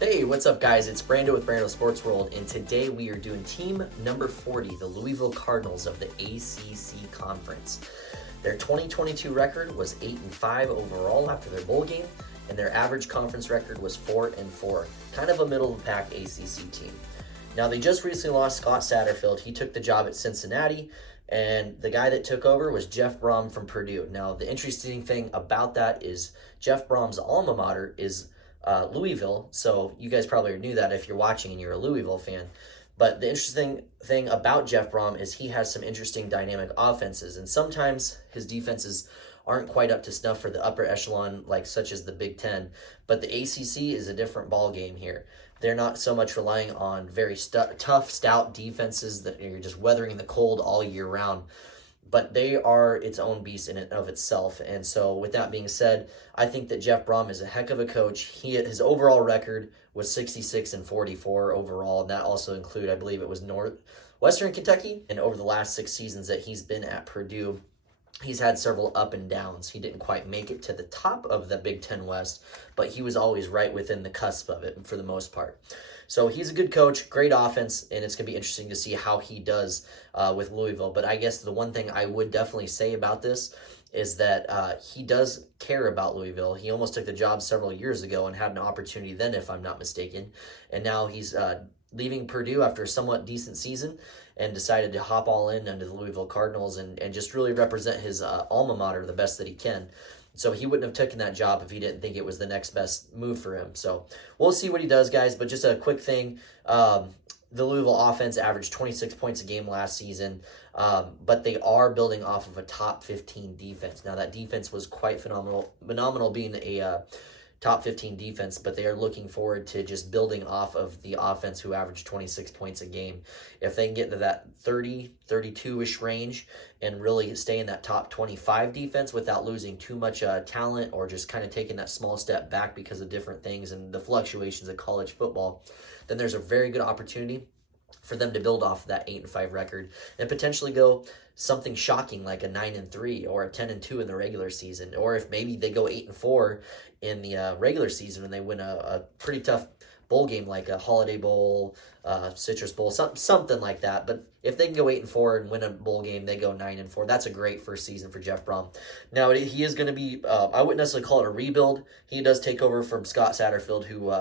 Hey, what's up, guys? It's Brando with Brando Sports World, and today we are doing team number 40, the Louisville Cardinals of the ACC Conference. Their 2022 record was 8-5 overall after their bowl game, and their average conference record was 4-4, kind of a middle-of-the-pack ACC team. Now, they just recently lost Scott Satterfield. He took the job at Cincinnati, and the guy that took over was Jeff Brom from Purdue. Now, the interesting thing about that is Jeff Brom's alma mater is Louisville, so you guys probably knew that if you're watching and you're a Louisville fan. But the interesting thing about Jeff Brom is he has some interesting dynamic offenses, and sometimes his defenses aren't quite up to snuff for the upper echelon, like such as the Big Ten. But the ACC is a different ball game here. They're not so much relying on very tough, stout defenses that you're just weathering the cold all year round, but they are its own beast in and of itself. And so with that being said, I think that Jeff Brom is a heck of a coach. His overall record was 66-44 overall, and that also included, I believe it was Western Kentucky. And over the last 6 seasons that he's been at Purdue, he's had several up and downs. He didn't quite make it to the top of the Big Ten West, but he was always right within the cusp of it for the most part. So he's a good coach, great offense, and it's going to be interesting to see how he does with Louisville. But I guess the one thing I would definitely say about this is that he does care about Louisville. He almost took the job several years ago and had an opportunity then, if I'm not mistaken. And now he's leaving Purdue after a somewhat decent season and decided to hop all in under the Louisville Cardinals and just really represent his alma mater the best that he can. So he wouldn't have taken that job if he didn't think it was the next best move for him. So we'll see what he does, guys. But just a quick thing, the Louisville offense averaged 26 points a game last season, but they are building off of a top 15 defense. Now, that defense was quite phenomenal being a top 15 defense, but they are looking forward to just building off of the offense who averaged 26 points a game. If they can get to that 30, 32-ish range and really stay in that top 25 defense without losing too much talent or just kind of taking that small step back because of different things and the fluctuations of college football, then there's a very good opportunity for them to build off of that 8-5 record and potentially go something shocking like a 9-3 or a 10-2 in the regular season, or if maybe they go 8-4 in the regular season and they win a pretty tough bowl game like a Holiday Bowl, Citrus Bowl, something like that. But if they can go 8-4 and win a bowl game, they go 9-4. That's a great first season for Jeff Brom. Now he is going to be, I wouldn't necessarily call it a rebuild. He does take over from Scott Satterfield, who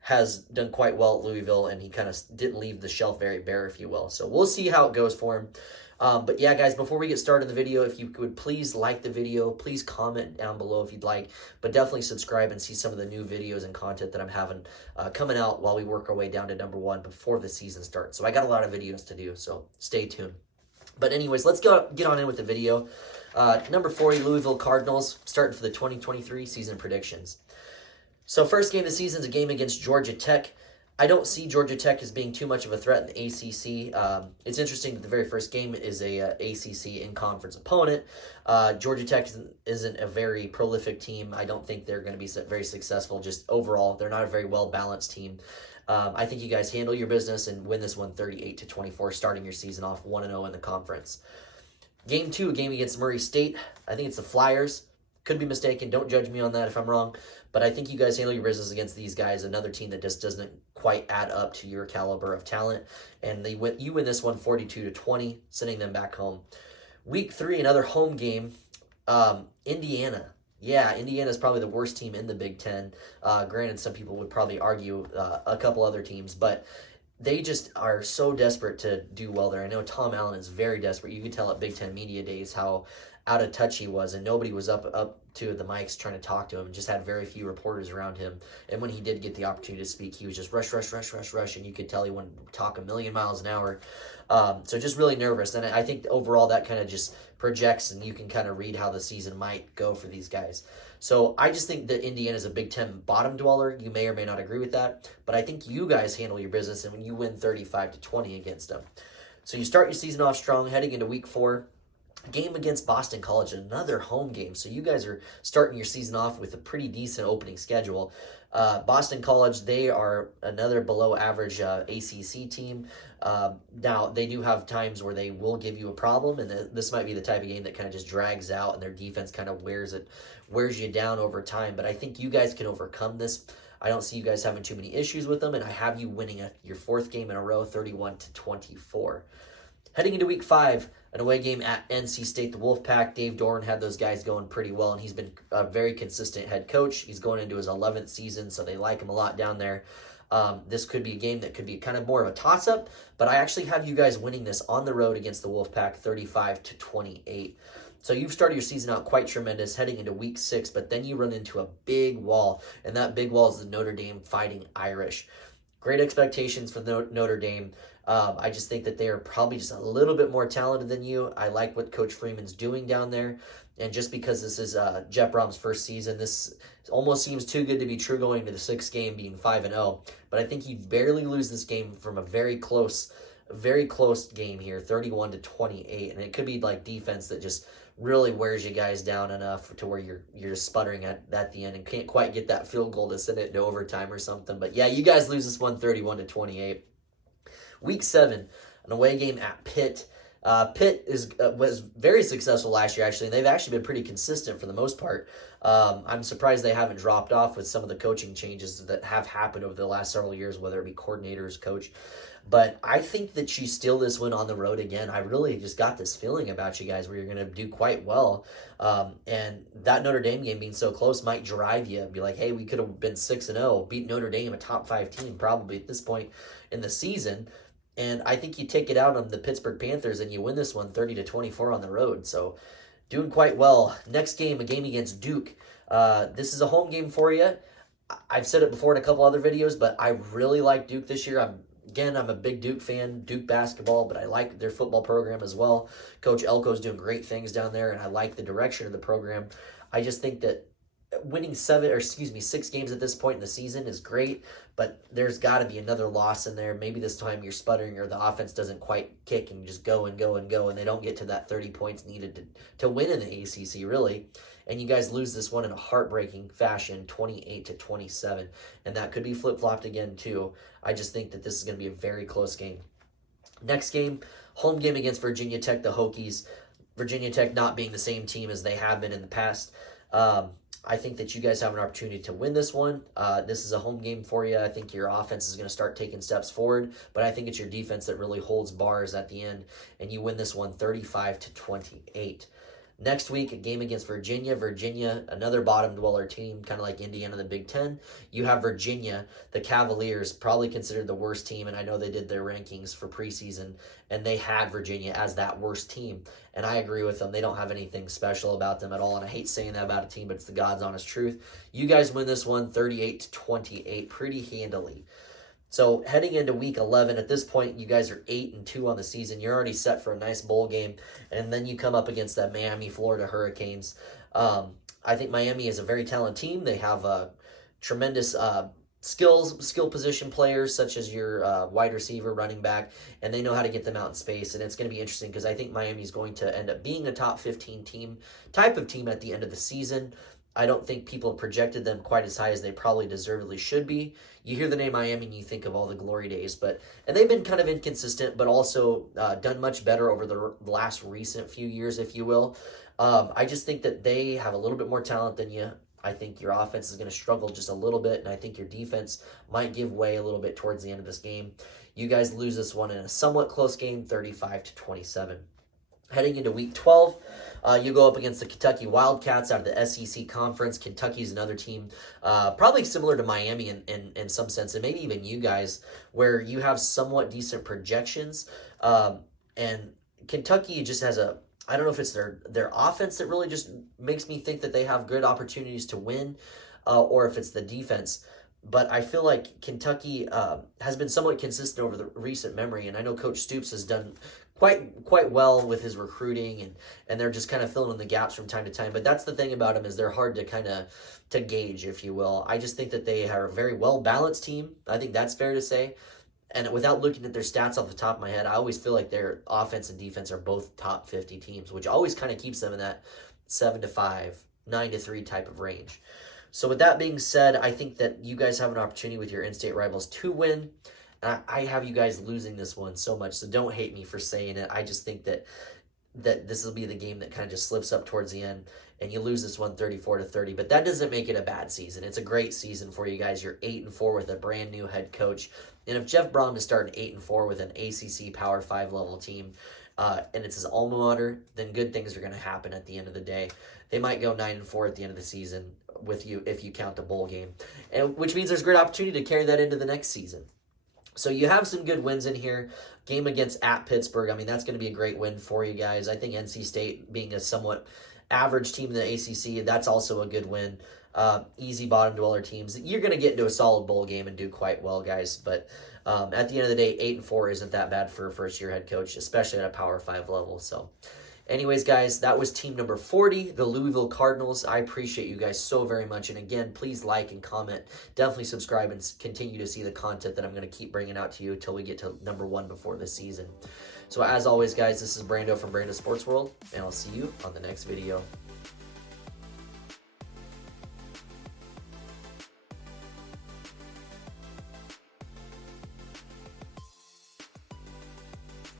has done quite well at Louisville, and he kind of didn't leave the shelf very bare, if you will. So we'll see how it goes for him. But yeah, guys, before we get started in the video, if you would please like the video, please comment down below if you'd like, but definitely subscribe and see some of the new videos and content that I'm having coming out while we work our way down to number 1 before the season starts. So I got a lot of videos to do, so stay tuned. But anyways, let's get on in with the video. Number 40, Louisville Cardinals, starting for the 2023 season predictions. So first game of the season is a game against Georgia Tech. I don't see Georgia Tech as being too much of a threat in the ACC. It's interesting that the very first game is a ACC in-conference opponent. Georgia Tech isn't a very prolific team. I don't think they're going to be very successful. Just overall, they're not a very well-balanced team. I think you guys handle your business and win this one 38-24, starting your season off 1-0 in the conference. Game 2, a game against Murray State. I think it's the Flyers. Could be mistaken. Don't judge me on that if I'm wrong. But I think you guys handle your business against these guys, another team that just doesn't quite add up to your caliber of talent. And you win this one 42-20, sending them back home. Week 3, another home game. Indiana. Yeah, Indiana is probably the worst team in the Big Ten. Granted, some people would probably argue a couple other teams, but they just are so desperate to do well there. I know Tom Allen is very desperate. You could tell at Big Ten Media Days how out of touch he was, and nobody was up to the mics trying to talk to him, and just had very few reporters around him. And when he did get the opportunity to speak, he was just rush, and you could tell he wanted to talk a million miles an hour. So just really nervous. And I think overall that kind of just projects, and you can kind of read how the season might go for these guys. So I just think that Indiana is a Big Ten bottom dweller. You may or may not agree with that, but I think you guys handle your business, and when you win 35-20 against them. So you start your season off strong, heading into week 4. Game against Boston College, another home game. So you guys are starting your season off with a pretty decent opening schedule. Boston College, they are another below average ACC team. Now, they do have times where they will give you a problem, and this might be the type of game that kind of just drags out, and their defense kind of wears you down over time. But I think you guys can overcome this. I don't see you guys having too many issues with them, and I have you winning your fourth game in a row, 31-24. Heading into week 5, an away game at NC State, the Wolfpack. Dave Doran had those guys going pretty well, and he's been a very consistent head coach. He's going into his 11th season, so they like him a lot down there. This could be a game that could be kind of more of a toss-up, but I actually have you guys winning this on the road against the Wolfpack, 35-28. So you've started your season out quite tremendous, heading into week 6, but then you run into a big wall, and that big wall is the Notre Dame Fighting Irish. Great expectations for Notre Dame. I just think that they are probably just a little bit more talented than you. I like what Coach Freeman's doing down there. And just because this is Jeff Brom's first season, this almost seems too good to be true going into the 6th game being 5-0. But I think you barely lose this game from a very close game here, 31-28. And it could be like defense that just really wears you guys down enough to where you're sputtering at the end and can't quite get that field goal to send it into overtime or something. But yeah, you guys lose this one 31-28. Week 7, an away game at Pitt. Pitt was very successful last year, actually, and they've actually been pretty consistent for the most part. I'm surprised they haven't dropped off with some of the coaching changes that have happened over the last several years, whether it be coordinators, coach. But I think that you steal this win on the road again. I really just got this feeling about you guys where you're going to do quite well. And that Notre Dame game being so close might drive you. Be like, hey, we could have been 6-0, beat Notre Dame, a top 5 team probably at this point in the season. And I think you take it out on the Pittsburgh Panthers and you win this one 30-24 on the road. So doing quite well. Next game, a game against Duke. This is a home game for you. I've said it before in a couple other videos, but I really like Duke this year. I'm a big Duke fan, Duke basketball, but I like their football program as well. Coach Elko's doing great things down there, and I like the direction of the program. I just think that winning 6 games at this point in the season is great, but there's got to be another loss in there. Maybe this time you're sputtering or the offense doesn't quite kick and you just go and go and go, and they don't get to that 30 points needed to win in the ACC, really. And you guys lose this one in a heartbreaking fashion, 28-27, and that could be flip-flopped again, too. I just think that this is going to be a very close game. Next game, home game against Virginia Tech, the Hokies. Virginia Tech not being the same team as they have been in the past. I think that you guys have an opportunity to win this one. This is a home game for you. I think your offense is going to start taking steps forward, but I think it's your defense that really holds bars at the end, and you win this one 35-28. Next week, a game against Virginia. Virginia, another bottom dweller team, kind of like Indiana in the Big Ten. You have Virginia, the Cavaliers, probably considered the worst team, and I know they did their rankings for preseason, and they had Virginia as that worst team. And I agree with them. They don't have anything special about them at all, and I hate saying that about a team, but it's the God's honest truth. You guys win this one 38-28 pretty handily. So heading into week 11, at this point, you guys are 8-2 on the season. You're already set for a nice bowl game, and then you come up against that Miami, Florida Hurricanes. I think Miami is a very talented team. They have tremendous skill position players, such as your wide receiver, running back, and they know how to get them out in space. And it's going to be interesting because I think Miami is going to end up being a top 15 type of team at the end of the season. I don't think people have projected them quite as high as they probably deservedly should be. You hear the name Miami and you think of all the glory days, and they've been kind of inconsistent, but also done much better over the last recent few years, if you will. I just think that they have a little bit more talent than you. I think your offense is going to struggle just a little bit, and I think your defense might give way a little bit towards the end of this game. You guys lose this one in a somewhat close game, 35-27. Heading into week 12, you go up against the Kentucky Wildcats out of the SEC Conference. Kentucky's another team probably similar to Miami in some sense, and maybe even you guys, where you have somewhat decent projections. And Kentucky just has I don't know if it's their offense that really just makes me think that they have good opportunities to win, or if it's the defense. But I feel like Kentucky has been somewhat consistent over the recent memory, and I know Coach Stoops has done quite well with his recruiting, and they're just kind of filling in the gaps from time to time. But that's the thing about them, is they're hard to gauge, if you will. I just think that they are a very well-balanced team. I think that's fair to say. And without looking at their stats off the top of my head, I always feel like their offense and defense are both top 50 teams, which always kind of keeps them in that 7-5, 9-3 type of range. So with that being said, I think that you guys have an opportunity with your in-state rivals to win. I have you guys losing this one so much, so don't hate me for saying it. I just think that that this will be the game that kind of just slips up towards the end and you lose this one 34-30, but that doesn't make it a bad season. It's a great season for you guys. You're 8-4 with a brand new head coach. And if Jeff Brom is starting 8-4 with an ACC Power 5 level team, and it's his alma mater, then good things are going to happen at the end of the day. They might go 9-4 at the end of the season with you if you count the bowl game, and which means there's great opportunity to carry that into the next season. So you have some good wins in here. Game against at Pittsburgh, I mean, that's going to be a great win for you guys. I think NC State being a somewhat average team in the ACC, that's also a good win. Easy bottom dweller teams. You're going to get into a solid bowl game and do quite well, guys. But at the end of the day, 8-4 isn't that bad for a first-year head coach, especially at a Power 5 level. So anyways, guys, that was team number 40, the Louisville Cardinals. I appreciate you guys so very much. And again, please like and comment. Definitely subscribe and continue to see the content that I'm going to keep bringing out to you until we get to number 1 before this season. So as always, guys, this is Brando from Brando Sports World, and I'll see you on the next video.